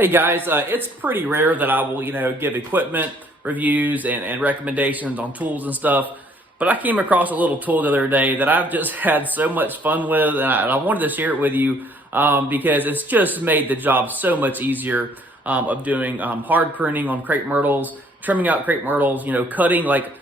Hey guys, it's pretty rare that I will, give equipment reviews and recommendations on tools and stuff. But I came across a little tool the other day that I've just had so much fun with, and I wanted to share it with you because it's just made the job so much easier of doing hard pruning on crepe myrtles, trimming out crepe myrtles, cutting like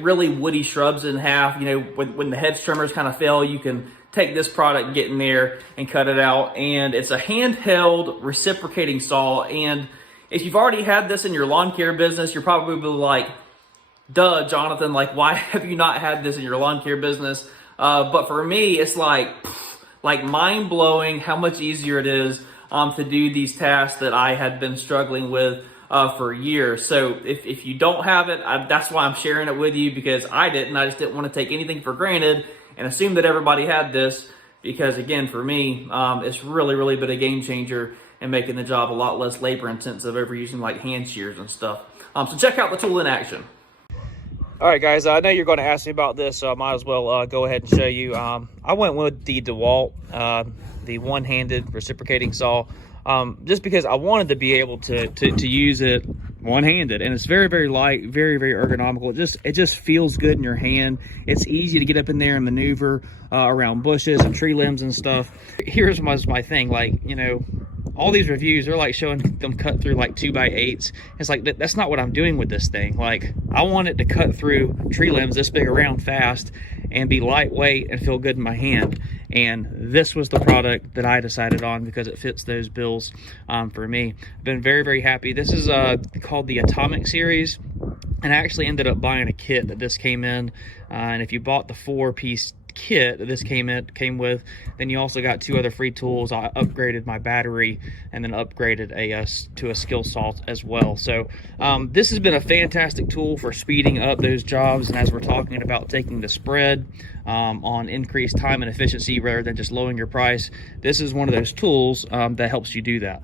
really woody shrubs in half. When the hedge trimmers kind of fail, you can take this product, get in there and cut it out. And it's a handheld reciprocating saw. And if you've already had this in your lawn care business, you're probably like, duh, Jonathan, like, why have you not had this in your lawn care business? But for me, it's like mind blowing how much easier it is to do these tasks that I had been struggling with for years. So if you don't have it, that's why I'm sharing it with you, because I didn't. I just didn't want to take anything for granted and assume that everybody had this, because again, for me, it's really been a game changer in making the job a lot less labor intensive over using like hand shears and stuff. So check out the tool in action. All right, guys, I know you're going to ask me about this, so I might as well go ahead and show you. I went with the DeWalt, the one-handed reciprocating saw, just because I wanted to be able to use it one-handed, and it's very light, very ergonomical. It just feels good in your hand. It's easy to get up in there and maneuver around bushes and tree limbs and stuff. Here's my thing, like, all these reviews are like showing them cut through like 2x8s. It's like, that's not what I'm doing with this thing. Like, I want it to cut through tree limbs this big around fast and be lightweight and feel good in my hand. And this was the product that I decided on because it fits those bills for me. I've been very happy. This is called the Atomic series, and I actually ended up buying a kit that this came in. And if you bought the 4-piece kit that this came with, then you also got 2 other free tools. I upgraded my battery and then upgraded to a skill salt as well. So this has been a fantastic tool for speeding up those jobs, and as we're talking about taking the spread on increased time and efficiency rather than just lowering your price, this is one of those tools that helps you do that.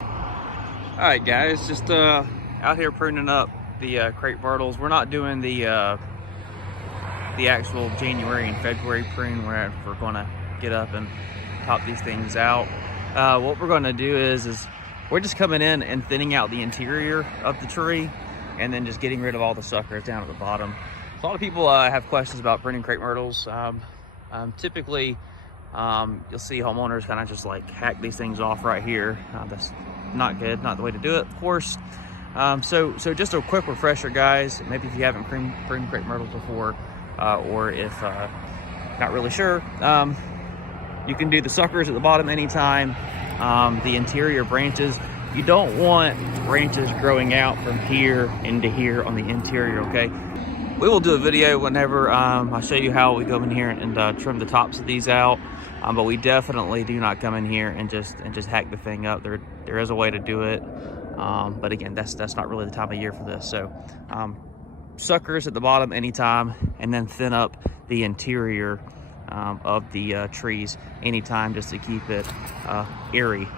All right, guys, just out here pruning up the crepe myrtles. We're not doing the actual January and February prune where we're gonna get up and top these things out. What we're gonna do is we're just coming in and thinning out the interior of the tree and then just getting rid of all the suckers down at the bottom. So a lot of people have questions about pruning crepe myrtles. Typically, you'll see homeowners kind of just like hack these things off right here. That's not good, not the way to do it, of course. So just a quick refresher, guys. Maybe if you haven't pruned crepe myrtles before, or if not really sure, you can do the suckers at the bottom anytime. The interior branches, you don't want branches growing out from here into here on the interior, okay? We will do a video whenever I'll show you how we go in here and trim the tops of these out, but we definitely do not come in here and just hack the thing up. There is a way to do it, but again, that's not really the time of year for this. So suckers at the bottom anytime, and then thin up the interior of the trees anytime, just to keep it airy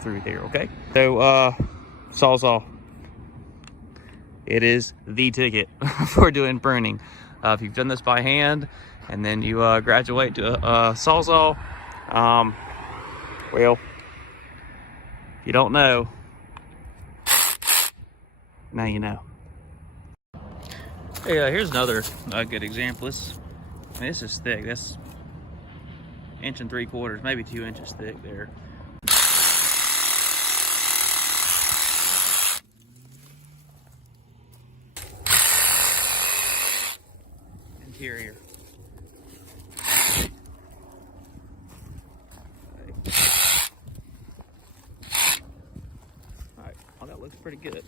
through there, okay? So Sawzall, it is the ticket for doing pruning. If you've done this by hand and then you graduate to a Sawzall, well, if you don't know, now you know. Hey, here's another good example. This is thick. That's 1 3/4 inches, maybe 2 inches thick there. Interior. All right, well, that looks pretty good.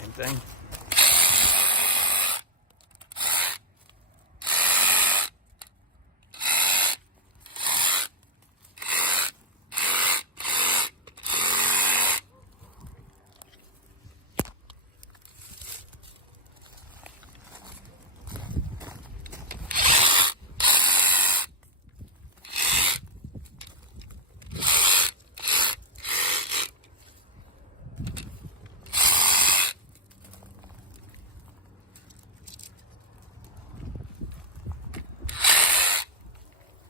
Same thing.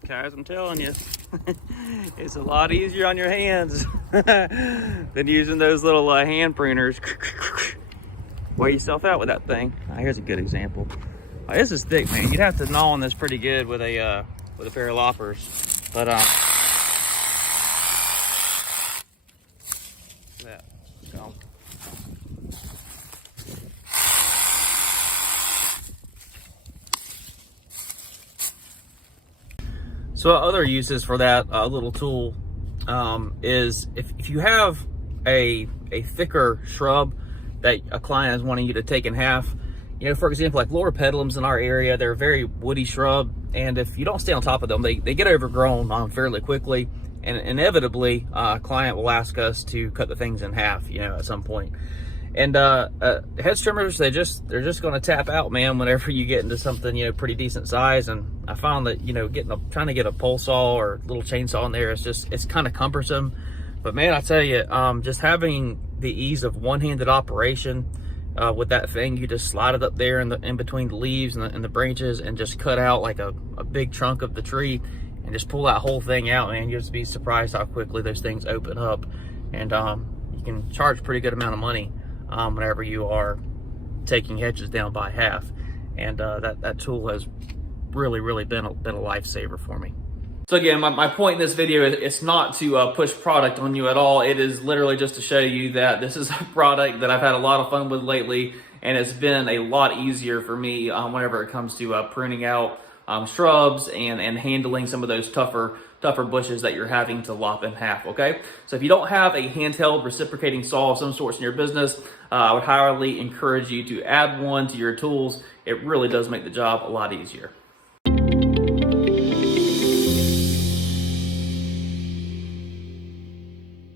guys, I'm telling you, it's a lot easier on your hands than using those little hand pruners. Wear yourself out with that thing. Here's a good example. This is thick, man. You'd have to gnaw on this pretty good with a pair of loppers, but that. So. So other uses for that little tool is if you have a thicker shrub that a client is wanting you to take in half. You know, for example, like lower pedalums in our area, they're a very woody shrub, and if you don't stay on top of them, they get overgrown fairly quickly, and inevitably a client will ask us to cut the things in half, you know, at some point. And hedge trimmers, they're just going to tap out, man, whenever you get into something, you know, pretty decent size. And I found that, you know, trying to get a pole saw or little chainsaw in there, it's kind of cumbersome. But man, I tell you, just having the ease of one-handed operation with that thing, you just slide it up there in between the leaves and the branches, and just cut out like a big chunk of the tree, and just pull that whole thing out, man. You'll just be surprised how quickly those things open up, and you can charge a pretty good amount of money whenever you are taking hedges down by half. And that tool has really been a lifesaver for me. So again, my point in this video is it's not to push product on you at all. It is literally just to show you that this is a product that I've had a lot of fun with lately, and it's been a lot easier for me whenever it comes to pruning out shrubs and handling some of those tougher bushes that you're having to lop in half, okay? So if you don't have a handheld reciprocating saw of some sorts in your business, I would highly encourage you to add one to your tools. It really does make the job a lot easier.